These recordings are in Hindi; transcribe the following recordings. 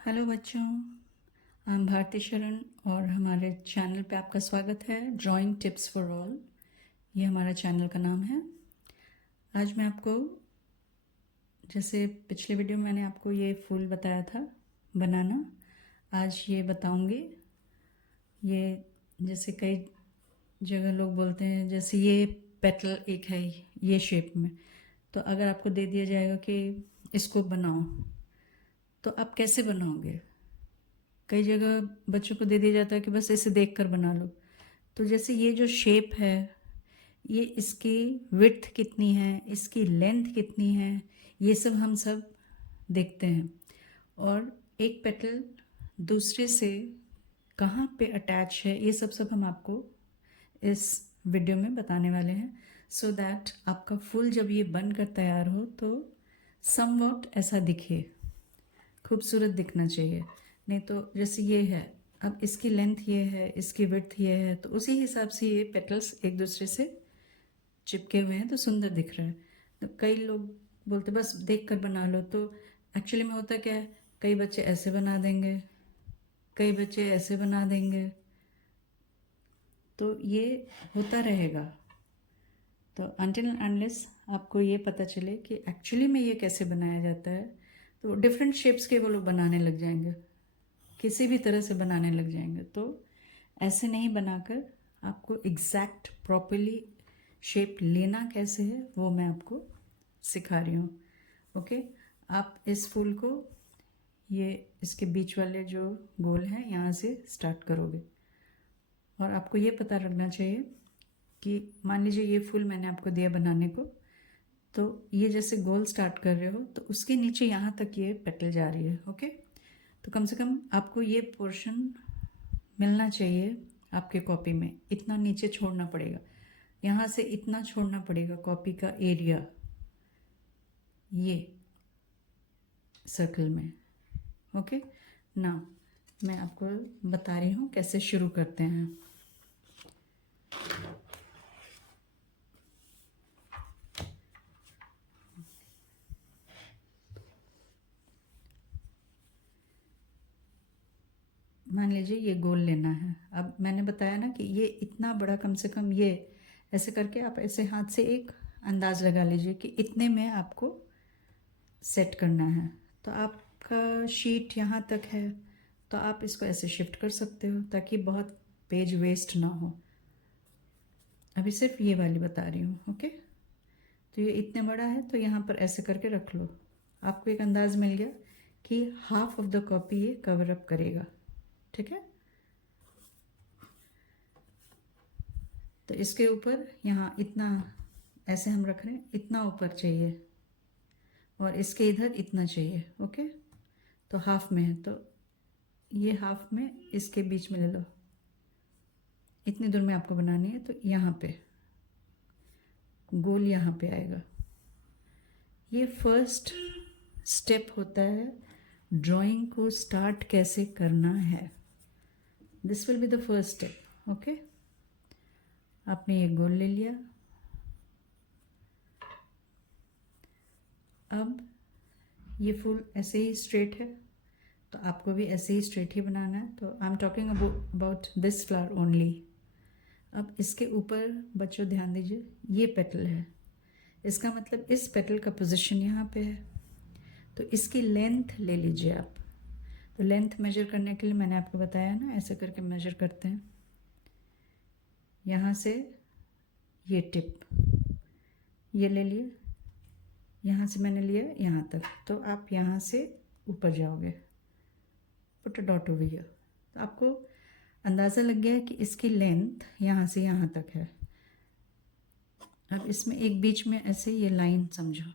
हेलो बच्चों, आई एम भारती शरण और हमारे चैनल पे आपका स्वागत है। ड्राइंग टिप्स फॉर ऑल, ये हमारा चैनल का नाम है। आज मैं आपको, जैसे पिछले वीडियो में मैंने आपको ये फूल बताया था बनाना, आज ये बताऊंगी। ये जैसे कई जगह लोग बोलते हैं, जैसे ये पेटल एक है ये शेप में, तो अगर आपको दे दिया जाएगा कि इसको बनाओ, तो आप कैसे बनाओगे? कई जगह बच्चों को दे दिया जाता है कि बस इसे देख कर बना लो। तो जैसे ये जो शेप है, ये इसकी विड्थ कितनी है, इसकी लेंथ कितनी है, ये सब हम सब देखते हैं। और एक पेटल दूसरे से कहाँ पे अटैच है, ये सब हम आपको इस वीडियो में बताने वाले हैं, सो दैट आपका फूल जब ये बनकर तैयार हो तो समवॉट ऐसा दिखे, खूबसूरत दिखना चाहिए। नहीं तो जैसे ये है, अब इसकी लेंथ ये है, इसकी विड्थ ये है, तो उसी हिसाब से ये पेटल्स एक दूसरे से चिपके हुए हैं तो सुंदर दिख रहा है। तो कई लोग बोलते बस देख कर बना लो, तो एक्चुअली में होता क्या है, कई बच्चे ऐसे बना देंगे, कई बच्चे ऐसे बना देंगे, तो ये होता रहेगा। तो अनटिल अनलेस आपको ये पता चले कि एक्चुअली में ये कैसे बनाया जाता है, तो डिफरेंट शेप्स के वो लोग बनाने लग जाएंगे, किसी भी तरह से बनाने लग जाएंगे। तो ऐसे नहीं बनाकर आपको एग्जैक्ट प्रॉपरली शेप लेना कैसे है वो मैं आपको सिखा रही हूँ। ओके, आप इस फूल को, ये इसके बीच वाले जो गोल हैं यहाँ से स्टार्ट करोगे, और आपको ये पता रखना चाहिए कि मान लीजिए ये फूल मैंने आपको दिया बनाने को, तो ये जैसे गोल स्टार्ट कर रहे हो तो उसके नीचे यहाँ तक ये पेटल जा रही है। ओके, तो कम से कम आपको ये पोर्शन मिलना चाहिए आपके कॉपी में, इतना नीचे छोड़ना पड़ेगा, यहाँ से इतना छोड़ना पड़ेगा कॉपी का एरिया, ये सर्कल में। ओके ना, मैं आपको बता रही हूँ कैसे शुरू करते हैं। मान लीजिए ये गोल लेना है। अब मैंने बताया ना कि ये इतना बड़ा, कम से कम ये ऐसे करके आप ऐसे हाथ से एक अंदाज़ लगा लीजिए कि इतने में आपको सेट करना है। तो आपका शीट यहाँ तक है, तो आप इसको ऐसे शिफ्ट कर सकते हो ताकि बहुत पेज वेस्ट ना हो। अभी सिर्फ ये वाली बता रही हूँ। ओके, तो ये इतने बड़ा है तो यहाँ पर ऐसे करके रख लो। आपको एक अंदाज़ मिल गया कि हाफ ऑफ द कॉपी ये कवर अप करेगा। ठीक है, तो इसके ऊपर यहाँ इतना ऐसे हम रख रहे हैं, इतना ऊपर चाहिए और इसके इधर इतना चाहिए। ओके, तो हाफ में है तो ये हाफ में इसके बीच में ले लो, इतनी दूर में आपको बनानी है। तो यहाँ पे गोल यहाँ पे आएगा। ये फर्स्ट स्टेप होता है ड्राइंग को स्टार्ट कैसे करना है। This will be the first step. Okay, आपने ये गोल ले लिया। अब ये फूल ऐसे ही स्ट्रेट है, तो आपको भी ऐसे ही स्ट्रेट ही बनाना है। तो I am talking about this flower only. अब इसके ऊपर बच्चों ध्यान दीजिए, ये पेटल है, इसका मतलब इस पेटल का पोजीशन यहाँ पे है, तो इसकी लेंथ ले लीजिए आप। तो लेंथ मेजर करने के लिए मैंने आपको बताया ना, ऐसे करके मेजर करते हैं। यहाँ से ये टिप ये ले लिए, यहाँ से मैंने लिया यहाँ तक, तो आप यहाँ से ऊपर जाओगे, put a dot over here. तो आपको अंदाज़ा लग गया है कि इसकी लेंथ यहाँ से यहाँ तक है। अब इसमें एक बीच में ऐसे ये लाइन समझो,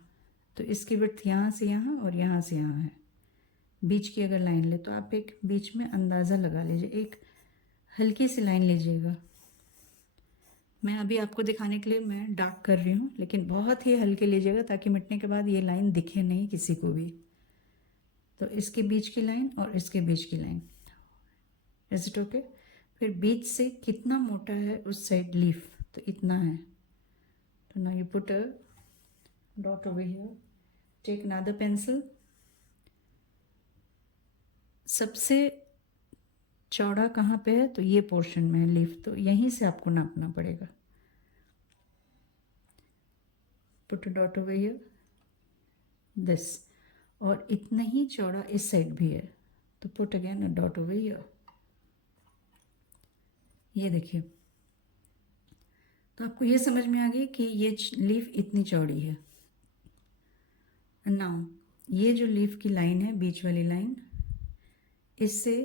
तो इसकी विड्थ यहाँ से यहाँ और यहाँ से यहाँ है। बीच की अगर लाइन ले तो आप एक बीच में अंदाज़ा लगा लीजिए, एक हल्की सी लाइन लीजिएगा। मैं अभी आपको दिखाने के लिए मैं डार्क कर रही हूँ, लेकिन बहुत ही हल्के लीजिएगा ताकि मिटने के बाद ये लाइन दिखे नहीं किसी को भी। तो इसके बीच की लाइन और इसके बीच की लाइन, इज इट ओके? फिर बीच से कितना मोटा है उस साइड लीफ, तो इतना है। तो now you put a dot over here, take another pencil, सबसे चौड़ा कहाँ पे है, तो ये पोर्शन में है लीफ, तो यहीं से आपको नापना पड़ेगा। Put a dot over here, this, और इतना ही चौड़ा इस साइड भी है, तो put again a dot over here. ये देखिए, तो आपको ये समझ में आ गई कि ये लीफ इतनी चौड़ी है। नाउ ये जो लीफ की लाइन है, बीच वाली लाइन, इससे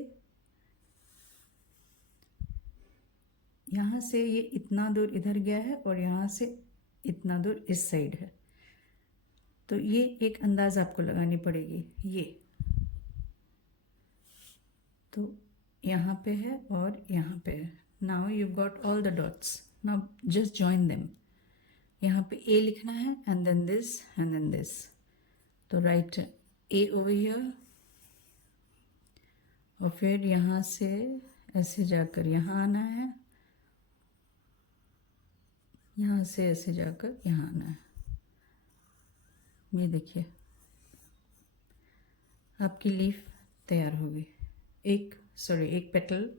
यहाँ से ये इतना दूर इधर गया है और यहाँ से इतना दूर इस साइड है, तो ये एक अंदाज आपको लगानी पड़ेगी। ये तो यहाँ पे है और यहाँ पे है। Now you got all the dots, now just join them. यहाँ पे ए लिखना है and then this and then this, तो राइट ए ओवर हियर, और फिर यहाँ से ऐसे जाकर यहाँ आना है, यहाँ से ऐसे जाकर यहाँ आना है। ये देखिए, आपकी लीफ तैयार होगी। एक petal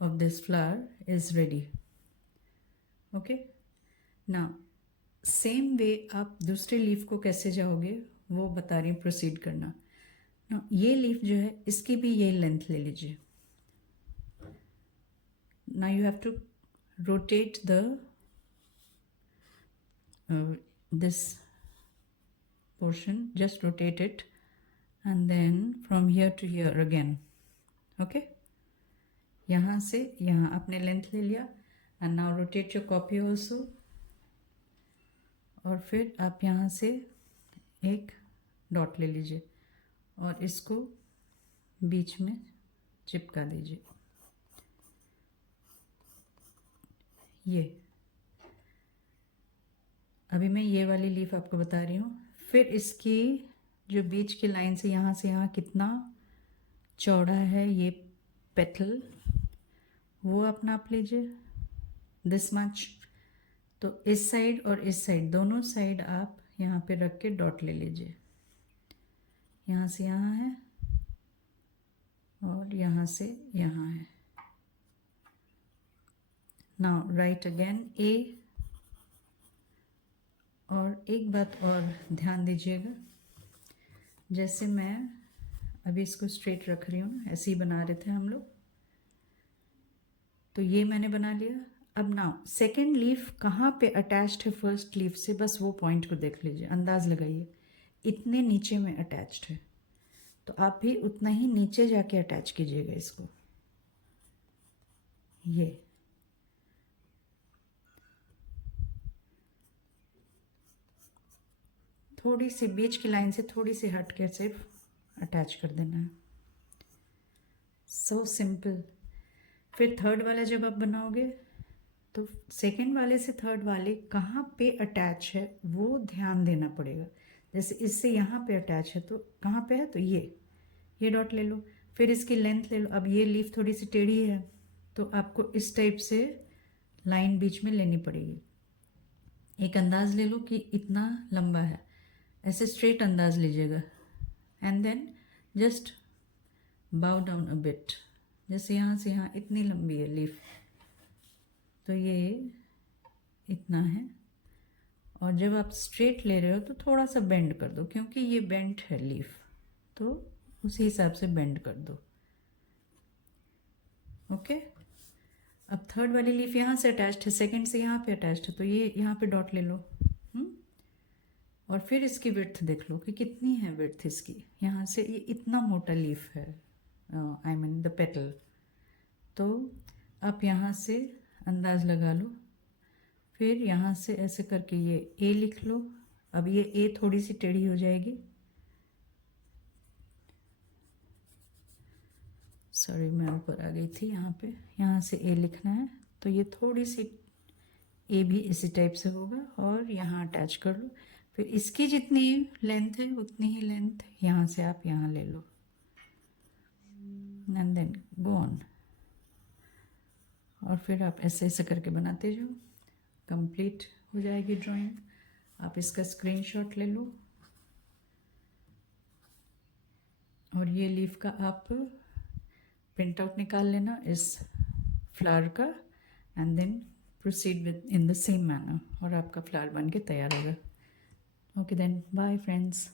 of this flower is ready. Okay, now same way आप दूसरे लीफ को कैसे जाओगे वो बता रही हूँ, प्रोसीड करना। नाउ ये लीफ जो है, इसकी भी ये लेंथ ले लीजिए। Now you have to rotate the this portion, just rotate it and then from here to here again. Okay, यहाँ से यहाँ आपने लेंथ ले लिया and now rotate your copy also, और फिर आप यहाँ से एक डॉट ले लीजिए और इसको बीच में चिपका दीजिए। ये अभी मैं ये वाली लीफ आपको बता रही हूँ। फिर इसकी जो बीच की लाइन से यहाँ कितना चौड़ा है ये पेटल, वो आप नाप लीजिए, दिस मच। तो इस साइड और इस साइड, दोनों साइड आप यहाँ पे रख के डॉट ले लीजिए। यहाँ से यहाँ है और यहाँ से यहाँ है। नाउ राइट अगेन ए, और एक बात और ध्यान दीजिएगा, जैसे मैं अभी इसको स्ट्रेट रख रही हूँ, ऐसे ही बना रहे थे हम लोग, तो ये मैंने बना लिया। अब नाउ सेकेंड लीफ कहाँ पे अटैच्ड है फर्स्ट लीफ से, बस वो पॉइंट को देख लीजिए, अंदाज लगाइए। इतने नीचे में अटैच्ड है, तो आप भी उतना ही नीचे जाके अटैच कीजिएगा इसको। ये थोड़ी सी बीच की लाइन से थोड़ी सी हट के सिर्फ अटैच कर देना है। So simple. फिर थर्ड वाला जब आप बनाओगे तो सेकंड वाले से थर्ड वाले कहाँ पे अटैच है वो ध्यान देना पड़ेगा। जैसे इससे यहाँ पे अटैच है तो कहाँ पे है, तो ये डॉट ले लो, फिर इसकी लेंथ ले लो। अब ये लीफ थोड़ी सी टेढ़ी है तो आपको इस टाइप से लाइन बीच में लेनी पड़ेगी। एक अंदाज ले लो कि इतना लंबा है, ऐसे स्ट्रेट अंदाज लीजिएगा and then just bow down a bit. जैसे यहाँ से यहाँ इतनी लंबी है लीफ, तो ये इतना है, और जब आप स्ट्रेट ले रहे हो तो थोड़ा सा बेंड कर दो, क्योंकि ये बेंड है लीफ, तो उसी हिसाब से बेंड कर दो। ओके, अब थर्ड वाली लीफ यहाँ से अटैच्ड है, सेकंड से यहाँ पे अटैच्ड है, तो ये यहाँ पे डॉट ले लो। और फिर इसकी विड्थ देख लो कि कितनी है विड्थ इसकी। यहाँ से ये इतना मोटा लीफ है, आई मीन द पेटल, तो आप यहाँ से अंदाज लगा लो। फिर यहाँ से ऐसे करके ये ए लिख लो। अब ये ए थोड़ी सी टेढ़ी हो जाएगी, सॉरी मैं ऊपर आ गई थी। यहाँ से ए लिखना है, तो ये थोड़ी सी ए भी इसी टाइप से होगा और यहाँ अटैच कर लो। फिर इसकी जितनी लेंथ है उतनी ही लेंथ यहाँ से आप यहाँ ले लो एंड देन गो ऑन। और फिर आप ऐसे ऐसे करके बनाते जाओ, कंप्लीट हो जाएगी ड्राइंग। आप इसका स्क्रीनशॉट ले लो और ये लीफ का आप प्रिंट आउट निकाल लेना इस फ्लावर का and then proceed with in the same manner और आपका फ्लावर बन के तैयार होगा। Okay then, bye friends.